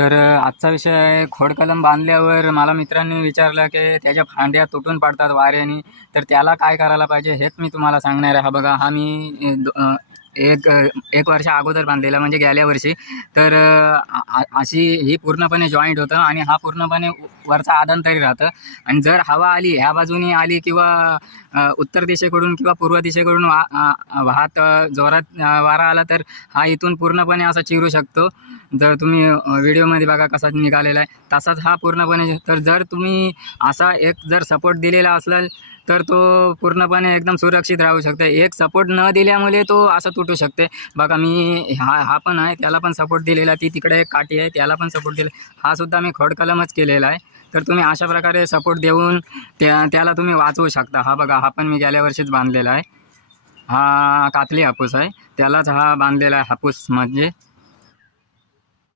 तर आजचा विषय आहे खोडकलम बांधल्यावर मला मित्रांनी विचारलं की त्याच्या फांद्या तुटून पडतात वाऱ्याने, तर त्याला काय करायला पाहिजे हेच मी तुम्हाला सांगणार आहे. हा बघा, हा मी एक वर्ष अगोदर बांधलेला, म्हणजे गेल्या वर्षी. तर अशी ही पूर्णपणे जॉईंट होतं आणि हा पूर्णपणे वरचा आदन तरी राहतं. आणि जर हवा आली ह्या बाजूने आली किंवा उत्तर दिशेकडून किंवा पूर्व दिशेकडून वाहत जोरात वारा आला तर हा इथून पूर्णपणे असा चिरू शकतो. जर तुम्ही व्हिडिओमध्ये बघा कसा निघालेला आहे तसाच हा पूर्णपणे. तर जर तुम्ही असा एक जर सपोर्ट दिलेला असेल तर तो पूर्णपणे एकदम सुरक्षित राहू शकते. एक सपोर्ट न दिल्यामुळे तो असं तुटू शकते. बघा, मी हा पण आहे, त्याला पण सपोर्ट दिलेला. ती तिकडे एक काठी आहे, त्याला पण सपोर्ट दिला. हा सुद्धा मी खोडकलमच केलेला आहे. तर तुम्ही अशा प्रकारे सपोर्ट देऊन त्याला तुम्ही वाचवू शकता. हा बघा, हा पण मी गेल्या वर्षीच बांधलेला आहे. हा कातली हापूस आहे, त्यालाच हा बांधलेला आहे हापूस म्हणजे.